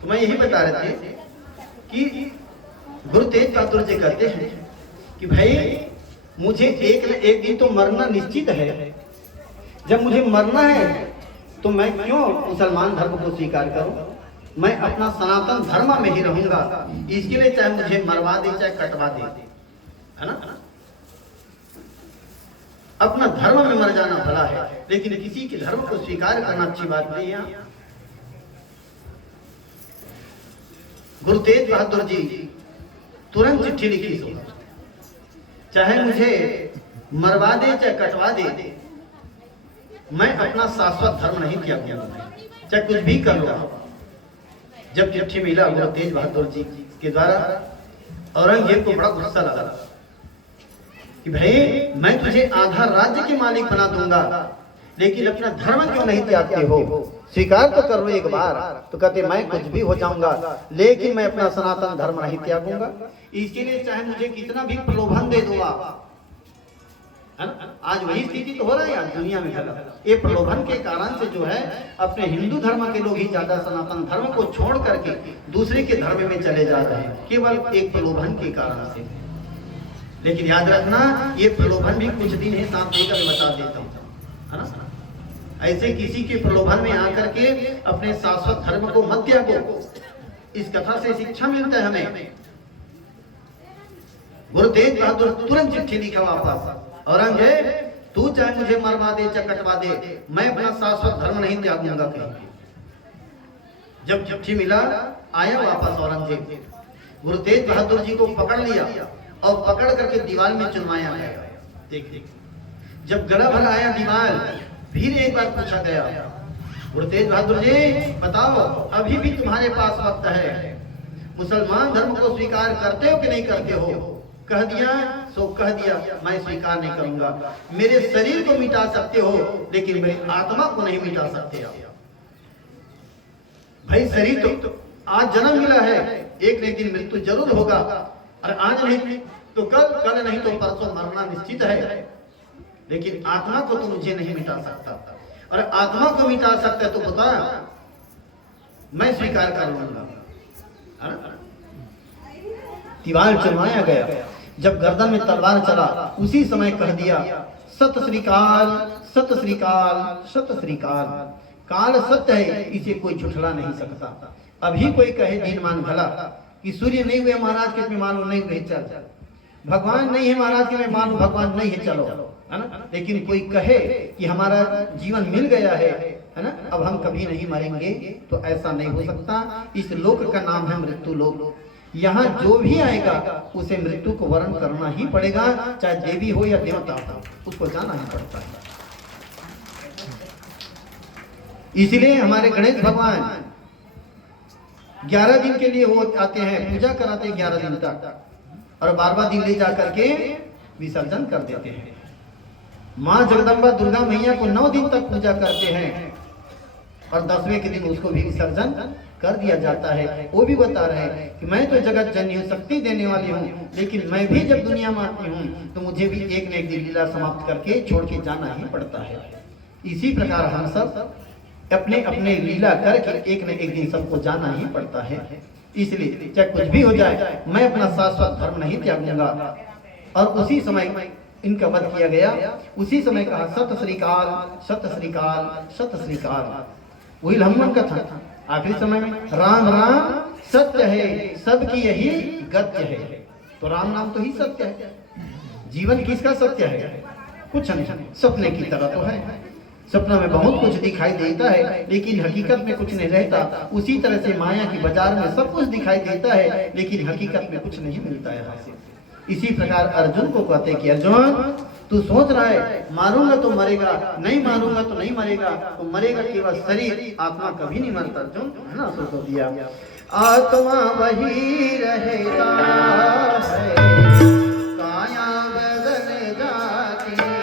तो मैं यही बता रहे थे कि गुरु तेज बहादुर जी कहते हैं कि भाई मुझे एक न एक दिन तो मरना निश्चित है। जब मुझे मरना है तो मैं क्यों मुसलमान धर्म को स्वीकार करूं? मैं अपना सनातन धर्म में ही रहूंगा। इसके लिए चाहे मुझे मरवा दे चाहे कटवा दे, है ना। अपना धर्म में मर जाना भला है, लेकिन किसी के धर्म को स्वीकार करना अच्छी बात नहीं है। गुरु तेज बहादुर जी तुरंत चिट्ठी लिखी, चाहे मुझे मरवा दे चाहे कटवा दे, मैं अपना शाश्वत धर्म नहीं त्याग दूंगा, चाहे कुछ भी कर लो। जब चिट्ठी मिला गुरु तेज बहादुर जी के द्वारा, औरंगजेब को बड़ा गुस्सा लगा कि भाई मैं तुझे आधा राज्य के मालिक बना दूंगा, लेकिन अपना धर्म क्यों नहीं त्यागते हो? स्वीकार तो कर लो एक बार। तो कहते मैं कुछ भी हो जाऊंगा, लेकिन मैं अपना सनातन धर्म नहीं त्यागूंगा। इसके लिए चाहे मुझे कितना भी प्रलोभन दे दूंगा, है ना। आज वही स्थिति तो हो रहा है आज दुनिया में। ये प्रलोभन के कारण से जो है अपने हिंदू धर्म के लोग ही ज्यादा सनातन धर्म को छोड़ करके दूसरे के धर्म में चले जा रहे हैं, केवल एक प्रलोभन के कारण से। लेकिन याद रखना, ये प्रलोभन भी कुछ दिन है, साथ देकर मैं बता देता हूँ, है ना। ऐसे किसी के प्रलोभन में आकर के अपने शाश्वत धर्म को मत त्यागो। इस कथा से शिक्षा मिलता है हमें। गुरु तेज बहादुर तुरंत चिट्ठी लिखा वापस, औरंगजेब तू चाहे मुझे मरवा दे चाहे कटवा दे, मैं अपना शाश्वत धर्म नहीं त्यागूंगा कहीं। जब चिट्ठी मिला, आया वापस औरंगजेब, गुरु तेज बहादुर जी को पकड़ लिया और पकड़ करके दीवार में चुनवाया गया। देख जब गला भर आया दीवार, फिर एक बार पूछा गया, गुरु तेज बहादुर जी बताओ अभी भी तुम्हारे पास वक्त है, मुसलमान धर्म को स्वीकार करते हो कि नहीं करते हो? कह दिया सो कह दिया, मैं स्वीकार नहीं करूंगा। मेरे शरीर को मिटा सकते हो, लेकिन मेरी आत्मा को नहीं मिटा सकते आप। भाई शरीर तो आज जन्म मिला है, एक न एक दिन मृत्यु जरूर होगा, और आज नहीं तो कल, कल नहीं तो परसों मरना निश्चित है। लेकिन आत्मा को तो मुझे नहीं मिटा सकता, और आत्मा को मिटा सकता है तो बता, मैं स्वीकार कर लूंगा। दीवार चुनवाया गया। जब गर्दन में तलवार चला, उसी समय कह दिया सत श्रीकाल, सत श्रीकाल, सत श्रीकाल। काल सत्य है, इसे कोई झुठला नहीं सकता। अभी कोई कहे दीन मान भला कि सूर्य नहीं हुए महाराज के मैं मानू नहीं हुए चल, भगवान नहीं है महाराज के मैं मानू भगवान नहीं है चलो, है ना। लेकिन कोई कहे कि हमारा जीवन मिल गया है ना, अब हम कभी नहीं मरेंगे, तो ऐसा नहीं हो सकता। इस लोक का नाम है मृत्यु लोक। यहाँ जो भी आएगा उसे मृत्यु को वरण करना ही पड़ेगा, चाहे देवी हो या देवता हो, उसको जाना ही पड़ता है। इसलिए हमारे गणेश भगवान 11 दिन के लिए वो आते हैं, पूजा कराते हैं 11 दिन तक, और 12वां दिन ले जा करके विसर्जन कर देते हैं। माँ जगदम्बा दुर्गा मैया को 9 दिन तक पूजा करते हैं, और 10वें के दिन उसको भी विसर्जन कर दिया जाता है। वो भी बता रहे हैं कि मैं तो जगत जननी हूँ, शक्ति देने वाली हूँ, लेकिन मैं भी जब दुनिया में आती हूँ तो मुझे भी एक न एक दिन लीला समाप्त करके छोड़ के जाना ही पड़ता है। इसी प्रकार हम सब अपने अपने लीला करके एक न एक दिन सबको जाना ही पड़ता है। इसलिए चाहे कुछ भी हो जाए, मैं अपना शाश्वत धर्म नहीं त्यागूंगा। और उसी समय इनका वध किया गया। उसी समय कहा सत श्रीकाल, सत श्रीकाल, सत श्रीकाल। वही हनुमान का था। आखिरी समय में राम राम सत्य है, सबकी यही गत्य है। तो राम नाम तो ही सत्य है। जीवन किसका सत्य है? कुछ नहीं, सपने की तरह तो है। सपना में बहुत कुछ दिखाई देता है, लेकिन हकीकत में कुछ नहीं रहता। उसी तरह से माया की बाजार में सब कुछ दिखाई देता है, लेकिन हकीकत में कुछ नहीं मिलता है हासिल। इसी प्रकार अर्जुन को कहते कि अर्जुन तू सोच रहा है मारूंगा तो मरेगा, नहीं मारूंगा तो नहीं मरेगा, तो मरेगा केवल शरीर, आत्मा कभी नहीं मरता। अर्जुन है ना, सोच दिया आत्मा वही रहेगा है, काया बदल जाती है।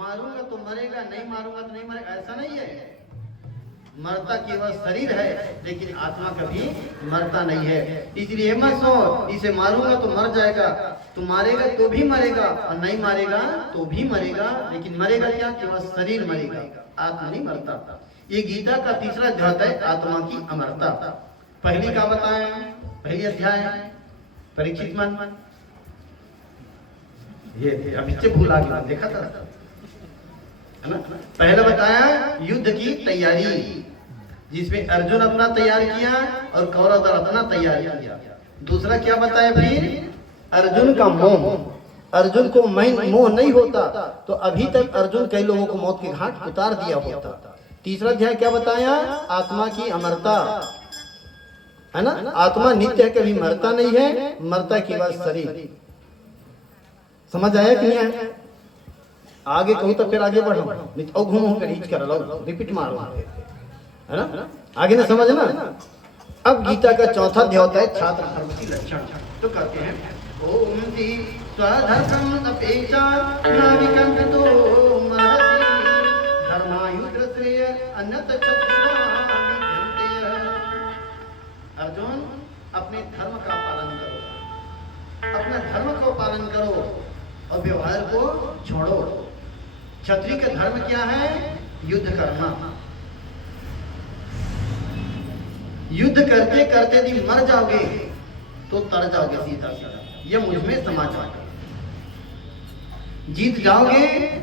मारूंगा तो मरेगा, नहीं मारूंगा तो नहीं मरेगा, ऐसा नहीं है। मरता केवल शरीर है, लेकिन आत्मा कभी मरता नहीं है। इसलिए मत सोच इसे मारूंगा तो मर जाएगा, तो मारेगा तो भी मरेगा और नहीं मारेगा तो भी मरेगा, लेकिन मरेगा क्या? केवल शरीर मरेगा, आत्मा नहीं मरता। ये गीता का तीसरा अध्याय है, आत्मा की अमरता। पहली का बताया, पहली अध्याय परीक्षित मन, ये अभी से भूल आ गया, देखा था है ना। पहले बताया युद्ध की तैयारी, जिसमें अर्जुन अपना तैयार किया और कौरव दल अपना तैयार किया। दूसरा क्या बताया फिर? अर्जुन का मोह, अर्जुन को मोह नहीं होता तो अभी तक अर्जुन कई लोगों को मौत के घाट उतार दिया होता। तीसरा अध्याय क्या बताया? आत्मा की अमरता, है ना। आत्मा नित्य है, कभी मरता नहीं है, मरता केवल शरीर। समझ आया कि नहीं आया? आगे कहूँ तो फिर आगे बढ़ो, नहीं तो घूमो फिर रीच कर लो, रिपीट मारो, है ना। आगे ना समझ ना। अब गीता का चौथा अध्याय होता है छात्र धर्म की लक्षण। तो कहते हैं ओम ति स्वधर्मं अपेक्षा नाविकं कृतो महति धर्मायुद्ध श्रेय अन्यत चतुष्पादित्यन्ते। अर्जुन अपने धर्म का पालन करो, अपने धर्म को पालन करो और व्यवहार को छोड़ो। क्षत्रिय का धर्म क्या है? युद्ध करना। युद्ध करते करते यदि मर जाओगे तो तर जाओगे सीधा सीधा, ये मुझ में समाचार। जीत जाओगे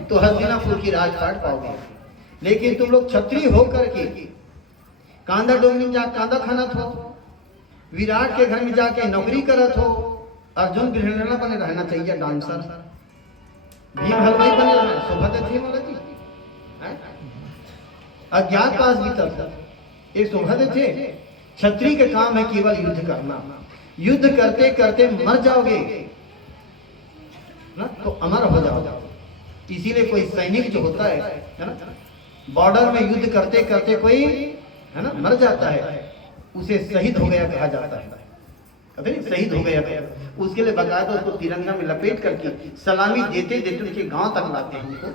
तो हस्तिनापुर की राज काट पाओगे। लेकिन तुम लोग क्षत्रिय होकर के कांदा डोंगरी जा कांदा खाना हो, विराट के घर में जाके नौकरी करत हो। अर्जुन गृहिणी बने रहना चाहिए, डांसर भीम हलवाई बने रहना, शोभा देती बोला जी। अज्ञात पास भी तब एक शोभा देते। क्षत्रिय का काम है केवल युद्ध करना। युद्ध करते करते मर जाओगे ना तो अमर हो जाओगे। इसीलिए कोई सैनिक जो होता है ना, बॉर्डर में युद्ध करते करते कोई है ना मर जाता है, उसे शहीद हो गया कहा जाता है। कभी शहीद हो गया, उसके लिए बकायदा उसको तिरंगा में लपेट करके सलामी देते देते उनके गांव तक लाते हैं, उनको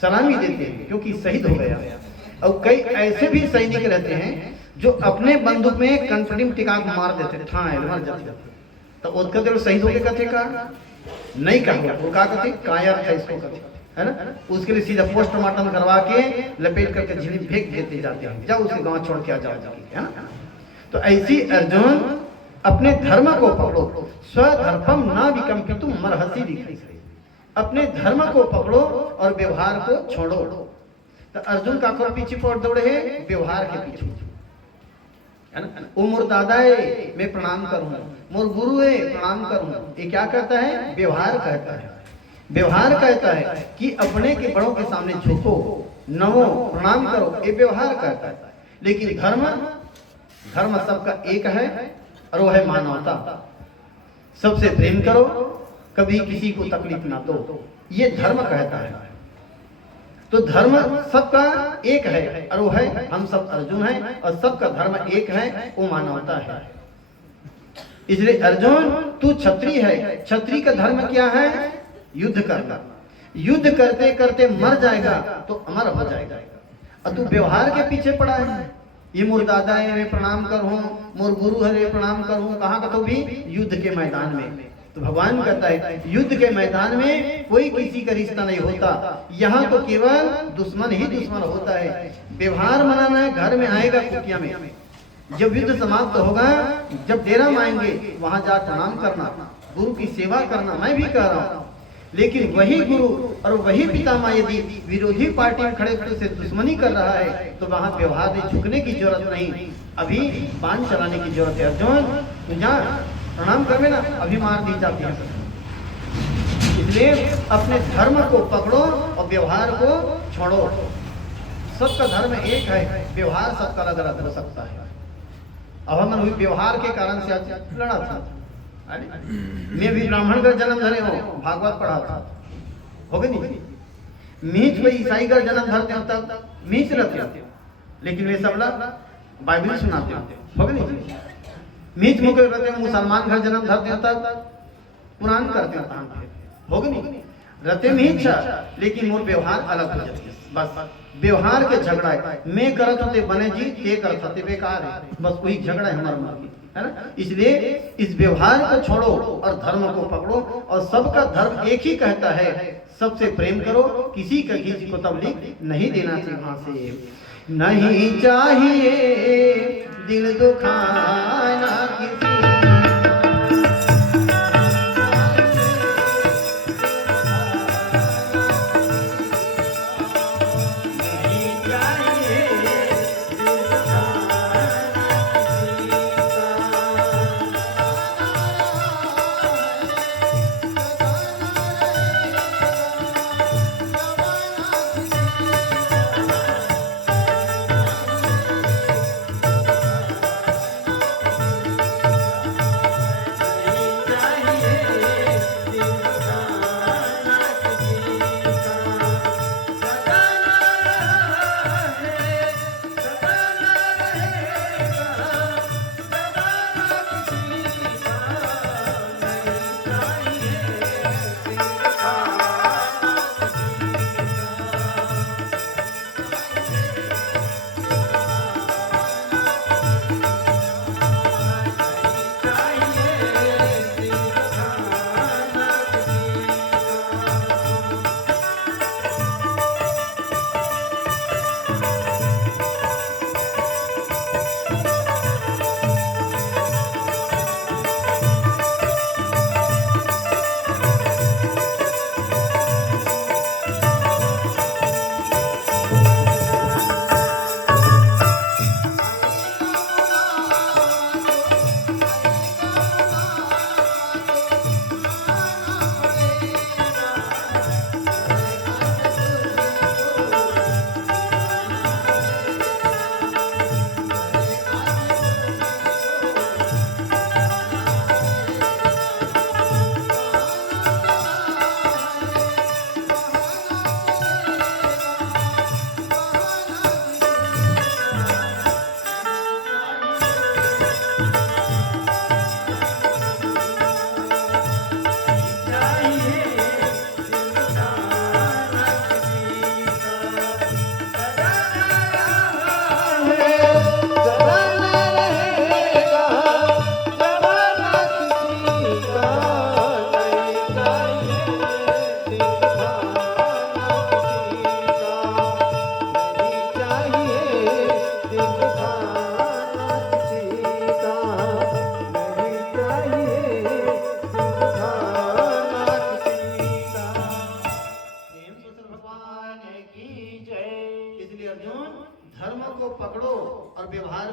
सलामी देते हैं क्योंकि शहीद हो गया। और कई ऐसे भी सैनिक रहते हैं जो अपने बंदूक में कंफर्टिंग टिका के मार देते, ठाए मर जाते। तो उसका दिल शहीदों के कथे का नहीं कहा, वो का कथे कायर था इसको कथे, है ना। उसके लिए सीधा पोस्टमार्टम करवा के लपेट करके झिली फेंक देते जाते हैं, जाओ उसे गांव छोड़ के आ जाओ, है ना। तो ऐसी अर्जुन अपने धर्म को पकड़ो, स्वधर्मम ना विकम्पितुम मरहसी दिखाई, अपने धर्म को पकड़ो और व्यवहार को छोड़ो। तो अर्जुन का को पीछे पड़ दौड़े है व्यवहार के पीछे, है ना। वो मोर दादा है मैं प्रणाम करूं, मोर गुरु है प्रणाम करूं, ये क्या कहता है? व्यवहार कहता है। व्यवहार कहता है कि अपने के बड़ों के सामने झुको, नमो, प्रणाम करो, ये व्यवहार कहता है। लेकिन धर्म, धर्म सबका एक है और वो है मानवता। सबसे प्रेम करो, कभी किसी को तकलीफ ना दो, ये धर्म कहता है। तो धर्म सबका एक है और वो है हम सब अर्जुन हैं, और सबका धर्म एक है, वो मानवता है। इसलिए अर्जुन तू क्षत्रिय है, क्षत्रिय का धर्म क्या है? युद्ध करना। युद्ध करते करते मर जाएगा तो अमर हो जाएगा, और तू व्यवहार के पीछे पड़ा है। ये मोर दादा है मैं प्रणाम करूं, मोर गुरु है मैं प्रणाम करूं, कहाँ का? तो भी युद्ध के मैदान में। तो भगवान कहता है युद्ध के मैदान में कोई किसी का रिश्ता नहीं होता, यहाँ तो केवल दुश्मन ही दुश्मन होता है। व्यवहार मनाना है, घर में आएगा कुटिया में, जब युद्ध समाप्त होगा, जब डेरा में आएंगे वहां जा प्रणाम करना, गुरु की सेवा करना, मैं भी कह रहा हूँ। लेकिन वही गुरु और वही पितामह यदि विरोधी पार्टी में खड़े से दुश्मनी कर रहा है तो वहां व्यवहार में झुकने की जरूरत नहीं, अभी बाण चलाने की जरूरत है। अर्जुन जा प्रणाम करवे ना, अभी मार दी जाती है। इसलिए अपने धर्म को पकड़ो और व्यवहार को छोड़ो। सबका धर्म एक है, व्यवहार सबका अलग अलग हो सकता है। अब हम व्यवहार के कारण से आज लड़ा था, मैं भी ब्राह्मण का जन्म धरे हो, भागवत पढ़ा था, हो गई नहीं। मीच में ईसाई का जन्म धरते हो तब मीच रहते हो, लेकिन वे सब लोग बाइबल सुनाते हो गई नहीं। मीच मुके रहते हो, मुसलमान घर जन्म धरते हो तब कुरान करते हो गई नहीं। रहते मीच लेकिन मोर व्यवहार अलग हो जाती है। बस व्यवहार के झगड़ा है, मैं करत होते बने जी, ये करत होते बेकार है, बस वही झगड़ा है हमारे मन की, है ना। इसलिए इस व्यवहार को छोड़ो और धर्म को पकड़ो, और सबका धर्म एक ही कहता है सबसे प्रेम करो, किसी का किसी को तकलीफ नहीं देना चाहिए। नहीं चाहिए दिल दुखाना किसी,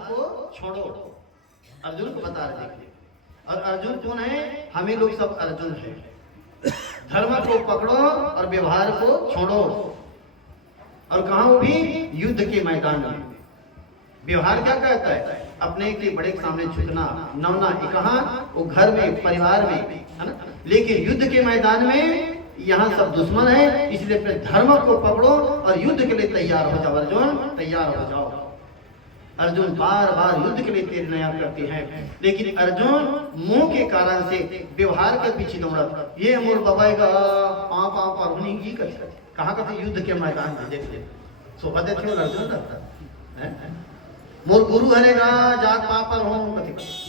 को छोड़ो। अर्जुन को बता रहे देखिए, और अर्जुन कौन है? हमें लोग सब अर्जुन है। धर्म को पकड़ो और व्यवहार को छोड़ो। और कहा वो भी युद्ध के मैदान में। व्यवहार क्या कहता है? अपने के बड़े के सामने झुकना, नमना। ये कहाँ? वो घर में, परिवार में, है ना। लेकिन युद्ध के मैदान में यहाँ सब दुश्मन है, इसलिए अपने धर्म को पकड़ो और युद्ध के लिए तैयार हो जाओ। अर्जुन तैयार हो जाओ। अर्जुन बार बार युद्ध के लिए तैयार करते हैं, लेकिन अर्जुन मुंह के कारण से व्यवहार के पीछे दौड़त। ये मोर बबाएगा पाँव पाँव पर होनी की कर कहाँ कहते युद्ध के मैदान में देख ले शोभा देते हो अर्जुन रहता है। मोर गुरु हरेगा जात पाँव पर हो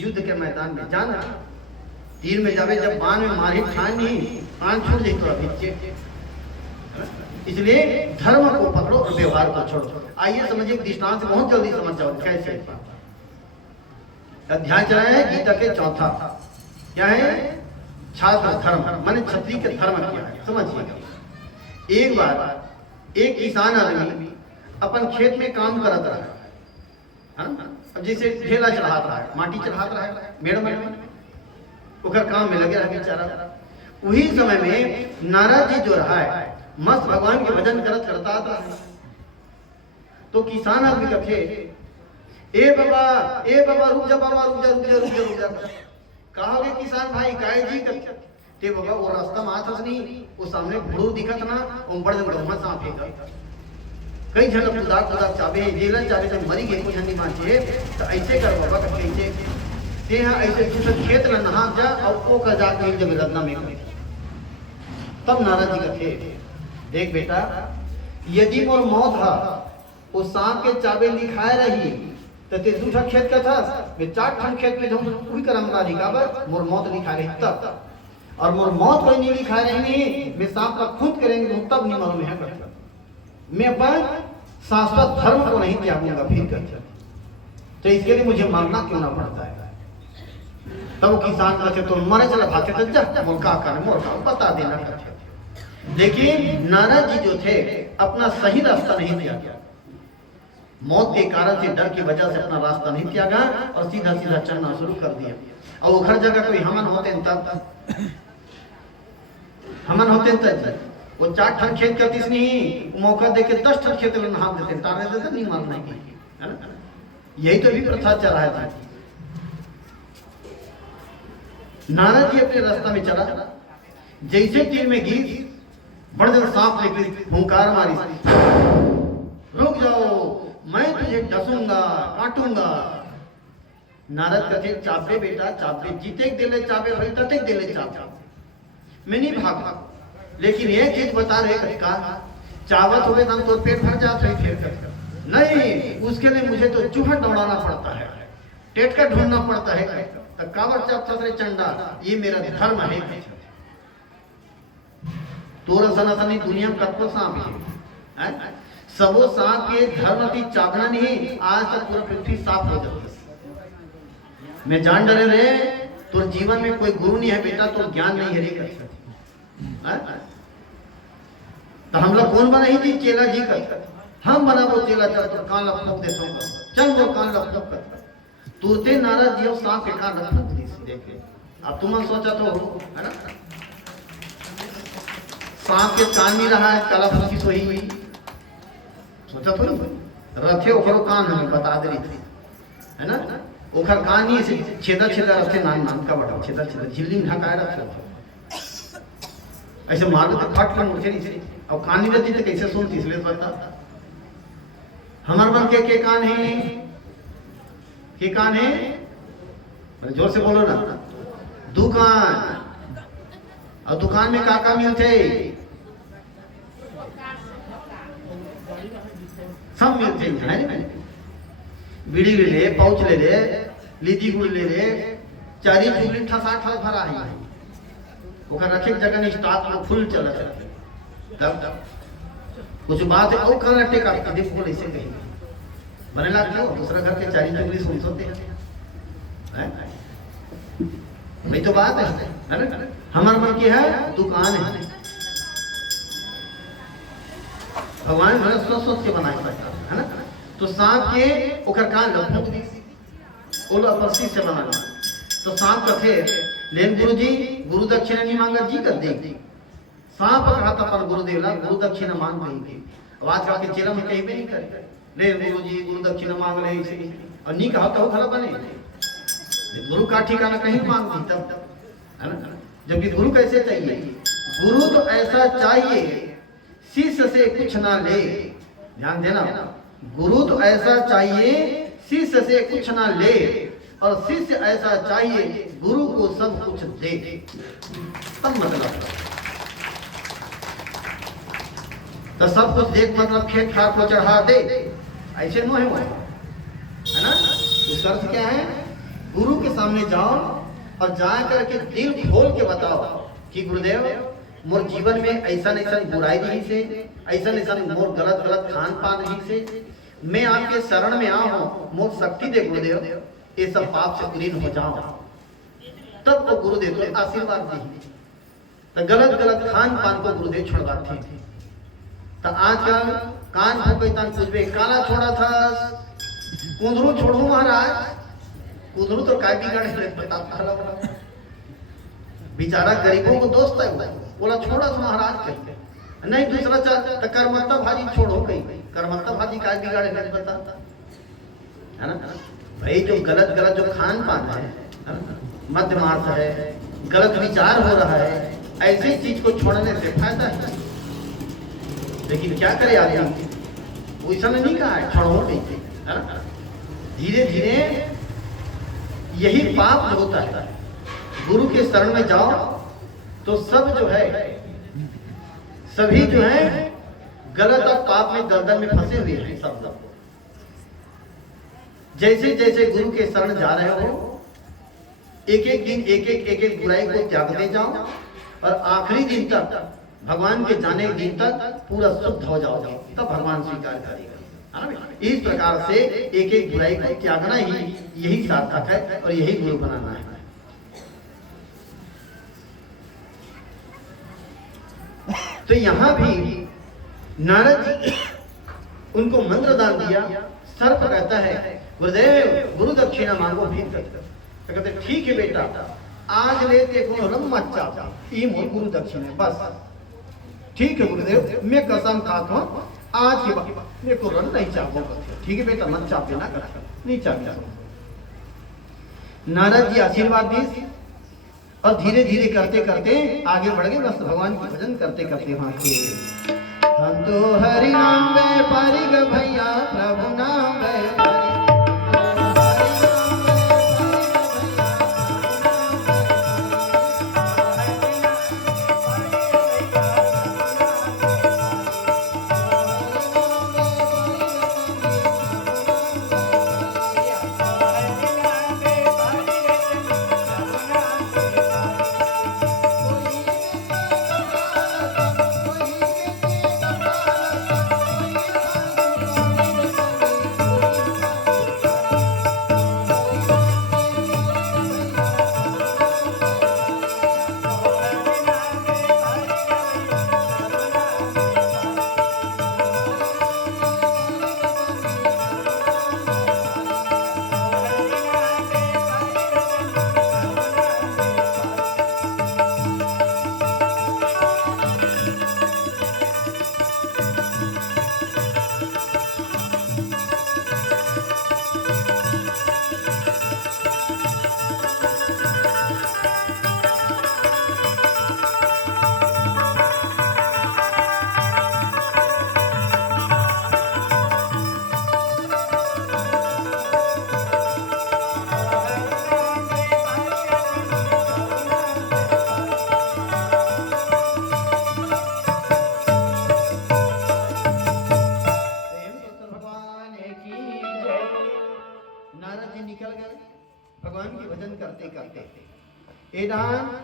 युद्ध के मैदान में जाना। तीर में जावे जब बाण में मारे खान नहीं कान छोड़ दे तो अभी। इसलिए धर्म को पकड़ो और व्यवहार को छोड़ो। आइए समझिए दृष्टांत बहुत जल्दी समझ जाओ कैसे। अध्याय चला है गीता के चौथा, क्या है? छात्र धर्म, माने क्षत्रिय के धर्म क्या है समझिएगा। एक बार एक किसान आदमी अपन खेत में काम करत रहा है। अब जैसे ढेला चढ़ाता रहा है, माटी चढ़ाता रहा है मेड़ में, उकर काम में लगे रहा बेचारा। वही समय में नारद जी जो रहा है मस्त भगवान के भजन करत करता था। तो किसान आदमी कहे ए बाबा रुक जा बाबा, रुक जा रुक जा रुक जा रुक जा। कहा गे किसान भाई काय जी ते बाबा वो रास्ता में आथस नहीं, वो सामने घोड़ू दिखत ना, वो बड़ जन गौमा सांप है। कई जन खुदा खुदा चाबे जेला चाबे तो मरी गए कुछ नहीं माचे। तो ऐसे कर बाबा कैसे ते यहाँ ऐसे कुछ खेत में नहा जा और को का जा कहीं जब रत्ना में। तब नारद जी कहे देख बेटा, यदि मोर मौत हा वो सांप के चाबे लिखाए रही तो ते दूसरा खेत का था मैं 4 ठन खेत में जाऊं तो पूरी कर्मकारी का मोर मौत लिखा रही तब। और मोर मौत कोई नहीं लिखा रही, मैं सांप का खुद करेंगे तब नहीं मालूम है करता। मैं अपन शाश्वत धर्म को नहीं त्यागूंगा फिर कर। तो इसके लिए मुझे मारना क्यों ना पड़ता है। तब किसान कहते तो मरे चला भागते तो जा मोर का कर मोर का बता देना करते। लेकिन नारद जी जो थे अपना सही रास्ता नहीं त्यागा, मौत के कारण से डर की वजह से अपना रास्ता नहीं त्यागा और सीधा सीधा चलना शुरू कर दिया। और वो हर जगह कोई हमन होते तब हमन होते तब वो 4 ठन खेत करती नहीं, मौका देके 10 ठन खेत में नहा देते टारे देते नहीं मारना है ना। यही तो भी प्रथा चल रहा था। नारद जी अपने रास्ता में चला, जैसे तीर में गिर बड़ जन सांप निकली, हुंकार मारी, रुक जाओ मैं तुझे डसूंगा काटूंगा। नारद कहते चापे बेटा चापे, जीते दिले चापे भाई तते दिले चापे, मैं नहीं भागा। लेकिन ये चीज बता रहे का चावत हो गए तो पेट भर जाता है फिर कर नहीं, उसके लिए मुझे तो चूहा दौड़ाना पड़ता है, टेटका ढूंढना पड़ता है। तो कावर चाप ससरे चंडा, ये मेरा धर्म है। तोरा सनातनी दुनिया में कत्तो सांप है, सबो सांप के धर्म की चाबना नहीं, आज तक पूरा पृथ्वी साफ हो जाती। मैं जान डरे रहे तो जीवन में कोई गुरु नहीं है बेटा, तो ज्ञान नहीं है रे। तो हम लोग कौन बना ही थी चेला जी कर, हम बना वो चेला चल तो कान लपक देता हूँ, चल वो कान लपक कर तुरते नारद जी सांप के कान लपक देखे। अब तुम सोचा तो है ना, सांप के कान नहीं रहा है, काला फंसी सोई हुई सोचा तो रथे ओखरो कान हमें बता दे रही थी है ना। ओखर कान नहीं से छेदा छेदा रथे नान नान का बड़ा छेदा छेदा झिल्ली में ढकाए रखे ऐसे मार तो फट कर मुझे नहीं। अब कान नहीं रहती तो कैसे सुनती, इसलिए बता हमार बन के कान है, के कान है, जोर से बोलो ना। दुकान, और दुकान में का मिलते सब मिलते हैं। बीड़ी ले ले, पाउच ले ले, लीदी गुड़ ले ले, चारी चुगली ठसा ठस भरा है। ओकर रखे जगह नहीं स्टॉक में फुल चला है। तब कुछ बात है और करटे का देखो बोले ऐसे कहीं बने लगता हो दूसरा घर के चारी चुगली सुन सकते हैं नहीं तो बात है ना। हमार मन की है दुकान है, भगवान ने सोच सोच के बनाया है ना। तो सांप के ओकर कान लपक दी बोला पर शिष्य बनाना। तो सांप कथे लेकिन गुरु जी गुरु दक्षिणा नहीं मांगा जी कर देंगे। सांप कहा था पर गुरुदेव ला गुरु दक्षिणा मांग देंगे। आवाज का के चेला में कहीं भी नहीं करे ले गुरु जी गुरु दक्षिणा मांग रहे इसे और नहीं कहा तो खरा बने गुरु का ठिकाना कहीं मांग दी तब है ना। जबकि गुरु कैसे चाहिए? गुरु तो ऐसा चाहिए शिष्य से कुछ ना ले। ध्यान देना, गुरु तो ऐसा चाहिए शिष्य से कुछ ना ले और शिष्य ऐसा चाहिए गुरु को सब कुछ दे। तब मतलब तो सब कुछ देख मतलब खेत खार को चढ़ा दे ऐसे नो है वो है ना। उसका अर्थ क्या है? गुरु के सामने जाओ और जा करके दिल खोल के बताओ कि गुरुदेव मोर जीवन में ऐसा बुराई नहीं से ऐसा मोर गलत खान पान नहीं से मैं आपके शरण में आऊं मोर शक्ति दे गुरुदेव ये सब पाप से कुलीन हो जाओ। तब वो गुरुदेव को आशीर्वाद दी। तो गलत खान पान को गुरुदेव छुड़वाते थे। तो आजकल कान भूपेतान पूछबे काला छोड़ा था कुंदरू छोड़ू महाराज। कुंदरू तो काय बिगड़े बता बेचारा गरीबों को दोस्त है बोला छोड़ा तो महाराज कहते नहीं दूसरा चाहता तो कर्मत्ता भाजी छोड़ो गई कर्मत्ता भाजी काय बिगाड़े नहीं बता है ना भाई। जो गलत जो खान पान है मध्य मास है गलत विचार हो रहा है ऐसी चीज को छोड़ने से फायदा है। लेकिन क्या करे आदमी वैसा नहीं कहा है छोड़ो गई है ना। धीरे धीरे यही पाप होता है। गुरु के शरण में जाओ तो सब जो है सभी जो है गलत और पाप में गर्दन में फंसे हुए हैं सब लोग। जैसे जैसे गुरु के शरण जा रहे हो एक एक बुराई को त्यागते जाओ और आखिरी दिन तक भगवान के जाने के दिन तक पूरा शुद्ध हो जाओ तब भगवान स्वीकार करेगा। इस प्रकार से एक बुराई को त्यागना ही यही सार्थक है और यही गुरु बनाना है। तो यहां भी नारद जी उनको मंत्र दान दिया। सर्प कहता है गुरुदेव गुरु दक्षिणा मांगो भी तो कहते ठीक है बेटा आज लेते को रम्मच्चा ई मोर गुरु दक्षिणा बस ठीक है गुरुदेव मैं कसम खाता हूं आज के बाद मेरे को रन नहीं चाहो। ठीक है बेटा मत चापे ना कर नहीं चाहता। नारद जी आशीर्वाद दी और धीरे धीरे करते करते आगे बढ़ गए। बस भगवान की भजन करते करते वहां के हम तो हरि नाम व्यापारी ग भैया प्रभु नाम व्यापारी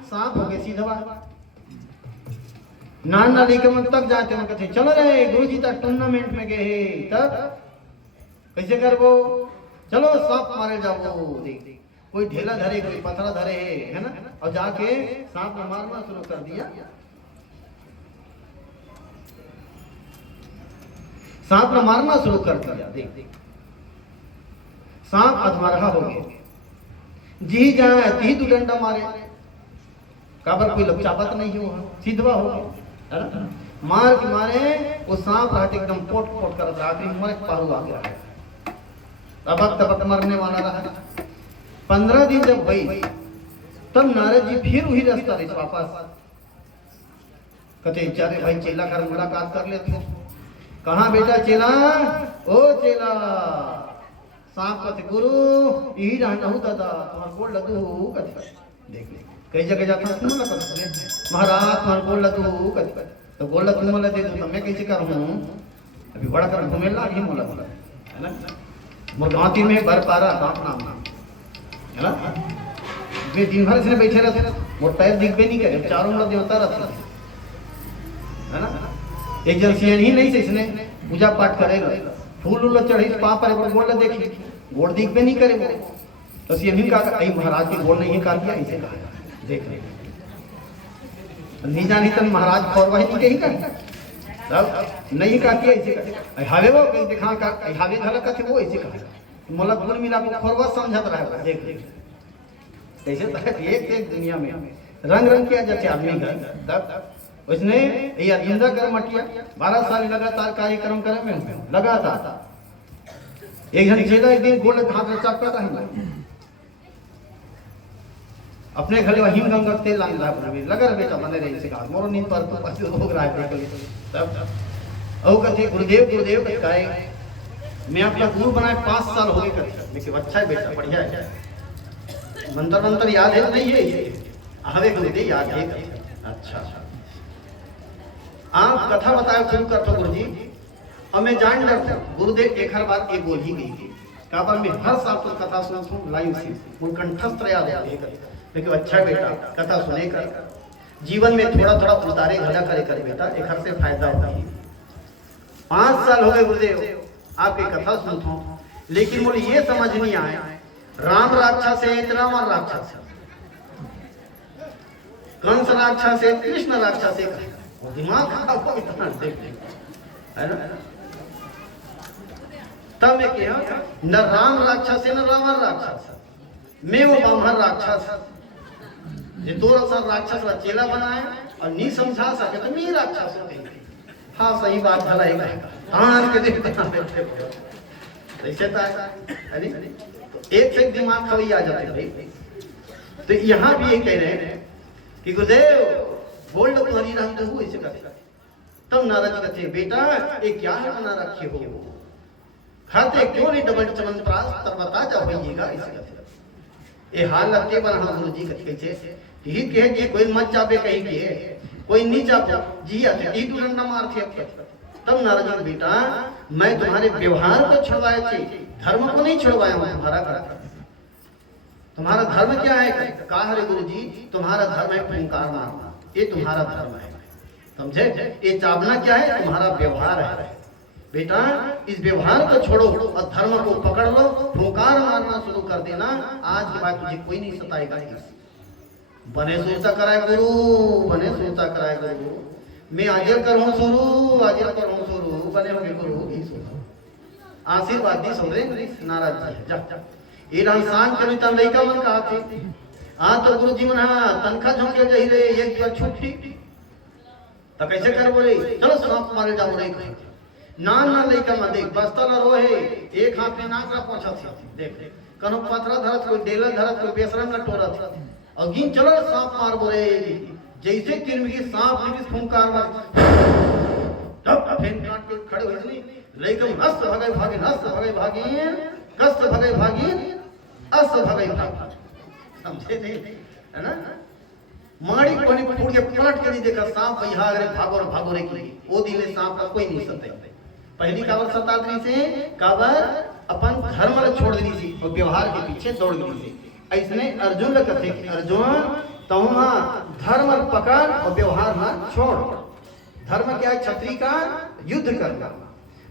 सांप हो गए सीधा नान नाली के मन तक जाते हैं कहते चलो रे गुरु जी तक टूर्नामेंट में गए तब कैसे करबो चलो सांप मारे जाओ देख कोई ढेला धरे कोई पथरा धरे है ना और जाके सांप ने मारना शुरू कर दिया। सांप ने मारना शुरू कर दिया। देख सांप अधमरहा हो गया जी जाए ती तू डंडा मारे काबर कोई लपचापत नहीं हो सीधवा हो है ना मार के मारे वो सांप रहते एकदम पोट पोट कर रहा आखिरी मर पारू आ गया तबक तबक मरने वाला रहा 15 दिन जब भई तब नारद जी फिर वही रास्ता रही वापस कहते चारे भाई चेला कर मुलाकात कर लेते हो कहाँ बेटा चेला ओ चेला सांप कहते गुरु यही रहना हूँ दादा तुम्हारे गोड़ लदू कहते देख ले कई जगह जाता हूँ ना कहते महाराज तुम्हारे गोड़ लदू कहते तो गोड़ लदू मला दे दो मैं कैसे करूँ अभी बड़ा कर घूमे ला ही मोला मोला है ना मुर्गांती में भर पा रहा था नाम है ना वे दिन भर इसने बैठे रहते मोर पैर दिख भी नहीं करे चारों में देवता रहता है ना एक जन सियन ही नहीं से इसने पूजा पाठ करेगा फूल उल चढ़ी पाप पर गोड़ देखी गोड़ दिख भी नहीं करे वो तो सियन ही कहा आई महाराज की गोड़ नहीं काट दिया इसे कहा देख ले नहीं जानी तन महाराज खोरवा ही कहीं का तब नहीं काटिया इसे कहा हावे वो कहीं दिखा का हावे धला का थे वो इसे कहा मोला गुण मिला को खोरवा समझत रहा देख ले कैसे तक एक दुनिया में रंग रंग किया जाते आदमी का तब उसने ये अजिंदा कर मटिया 12 साल लगातार कार्यक्रम करे में लगा था एक जन चेला एक दिन गोल हाथ में चापता था अपने घर में हिम गंगा तेल लांगा लगा बेटा बने रहे इसे कहा मोरो नींद पर तो पास हो रहा है तब औ कहते गुरुदेव कहे मैं अपना गुरु बनाए 5 साल हो गए कहते लेकिन अच्छा है बेटा बढ़िया है मंत्र याद है नहीं है हमें गुरुदेव याद है अच्छा आप कथा बताए शुरू करते गुरु जी और मैं जान डरता गुरुदेव एक हर बार एक बोल ही गई थी काबर में हर साल तो कथा सुनता हूँ लाइव से वो कंठस्थ याद है लेकिन अच्छा बेटा कथा सुने कर जीवन में थोड़ा थोड़ा उतारे घटा करे कर बेटा एक हर से फायदा होता है 5 साल हो गए गुरुदेव आपकी कथा सुनता हूँ लेकिन मुझे ये समझ नहीं आया राम राक्षस है राम राक्षस कंस राक्षस है कृष्ण राक्षस है दिमाग खराब हो इतना है ना तब मैं क्या न राम राक्षस है न रावण राक्षस मैं वो ब्राह्मण राक्षस ये दो राक्षस का चेला बनाए और नहीं समझा सके तो मैं राक्षस हो गई हाँ सही बात भला हाँ के देखते ऐसे अरे एक से दिमाग खवई आ जाते भाई तो यहाँ भी ये कह रहे हैं कि गुरुदेव बोल्ड तुम्हारी रंग हो इसे कहते तब नारद जी कहते बेटा ये क्या है बना रखे हो खाते क्यों नहीं डबल चमनप्रास तर बता जाओ भैया इसे कहते ये हाल लगते पर हाँ गुरु जी कहते कैसे ही कहे कि कोई मत जाबे कहीं के कोई नहीं जाबे जी आते ई तू डंडा मारते अब तब नारद जी बेटा मैं तुम्हारे व्यवहार को छुड़वाए थे धर्म को नहीं छुड़वाया हूं तुम्हारा धर्म क्या है कहा हरे गुरु जी तुम्हारा धर्म है फुंकार मारना ये तुम्हारा धर्म है समझे ये चाबना क्या है तुम्हारा व्यवहार है बेटा इस व्यवहार को छोड़ो और धर्म को पकड़ लो फुंकार मारना शुरू कर देना आज के बाद तुझे कोई नहीं सताएगा बने सोचा कराए गुरु बने सोचा कराए गुरु मैं आजल करूं शुरू बने होंगे गुरु आशीर्वाद दी सोरे नाराज जा ये इंसान कभी तन लइका मन कहा थे आज तो गुरु जी मन तनखा झोंके जही रे एक बार छुट्टी तो कैसे कर बोले चलो सांप मारे जाओ रे नान ना लइका मन देख बस्ता ना रोहे एक हाथ में नाक रा पोछा थी देख कनो पथरा धरत कोई डेला धरत कोई बेशरम ना टोरत और गिन चलो सांप मार बोले जैसे किरमिगी सांप निकल फुंकार मार तब फेन काट के खड़े हो नहीं लेकिन हस्त भगे भागे कष्ट भगे भागे अस भगे भागे समझे नहीं है ना माड़ी कोनी फूट के पलट के नहीं देखा सांप भैया रे भागो रे की वो दिले सांप का कोई नहीं सते पहली काबर सतादरी से काबर अपन धर्म ला छोड़ दी थी और व्यवहार के पीछे दौड़ गई थी ऐसने अर्जुन ला कहते अर्जुन तुम धर्म पकड़ और व्यवहार ना छोड़ धर्म क्या है क्षत्रिय का युद्ध करना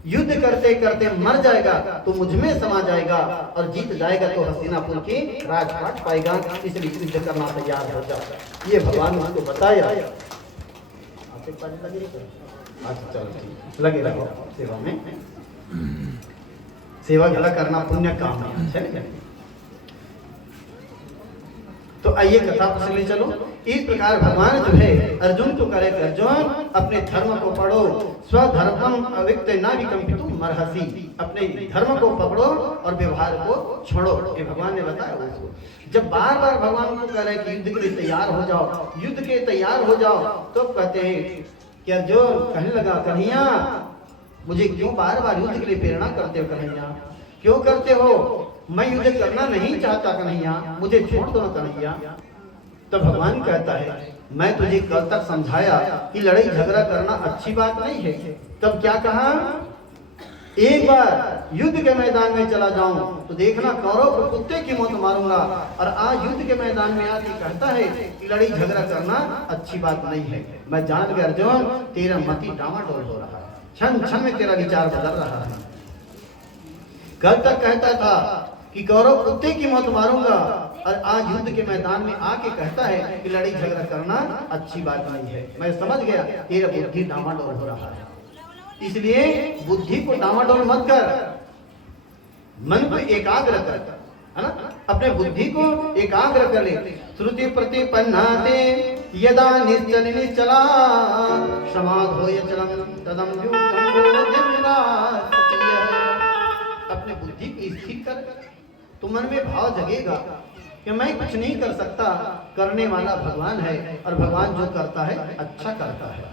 युद्ध करते करते मर जाएगा तो मुझ में समा जाएगा और जीत जाएगा तो हस्तिनापुर की राजपाट पाएगा इसलिए युद्ध करना तैयार हो जाएगा ये भगवान ने उसको बताया अच्छा चलो लगे रहो सेवा में सेवा गला करना पुण्य काम है तो आइए कथा पर चले चलो। इस प्रकार भगवान जो है अर्जुन को करे, अर्जुन अपने धर्म को पढ़ो, स्वधर्मम अविक्त ना विकंपितुम मरहसी, अपने धर्म को पकड़ो और व्यवहार को छोड़ो, ये भगवान ने बताया उसको। जब बार बार भगवान को कह रहे कि युद्ध के लिए तैयार हो जाओ, युद्ध के तैयार हो जाओ, तो कहते हैं कि अर्जुन कहने लगा, कन्हैया मुझे क्यों बार बार युद्ध के लिए प्रेरणा करते हो कन्हैया, क्यों करते हो? मैं युद्ध करना नहीं चाहता कन्हैया, मुझे छोड़ दो कन्हैया। तो भगवान कहता है, मैं तुझे कल तक समझाया कि लड़ाई झगड़ा करना अच्छी बात नहीं है, तब क्या कहा? एक बार युद्ध के मैदान में चला जाऊं तो देखना कौरव को कुत्ते की मौत मारूंगा, और आज युद्ध के मैदान में आके कहता है कि लड़ाई झगड़ा करना अच्छी बात नहीं है। मैं जान गया अर्जुन तेरा मति डामाडोल हो रहा है, क्षण क्षण में तेरा विचार बदल रहा है। कल तक कहता था कि कौरव कुत्ते की मौत मारूंगा, और आज युद्ध के मैदान में आके कहता है कि लड़ाई झगड़ा करना अच्छी बात नहीं है। मैं समझ गया तेरा बुद्धि डामाडोल हो रहा है, इसलिए बुद्धि को डामाडोल मत कर, मन को एकाग्र कर, है ना? अपने बुद्धि को एकाग्र कर ले। श्रुति प्रतिपन्नाते यदा निश्चल निश्चला समाधो यचलम तदम अपने बुद्धि को स्थिर कर, तो मन में भाव जगेगा कि मैं कुछ नहीं कर सकता, करने वाला भगवान है, और भगवान जो करता है अच्छा करता है।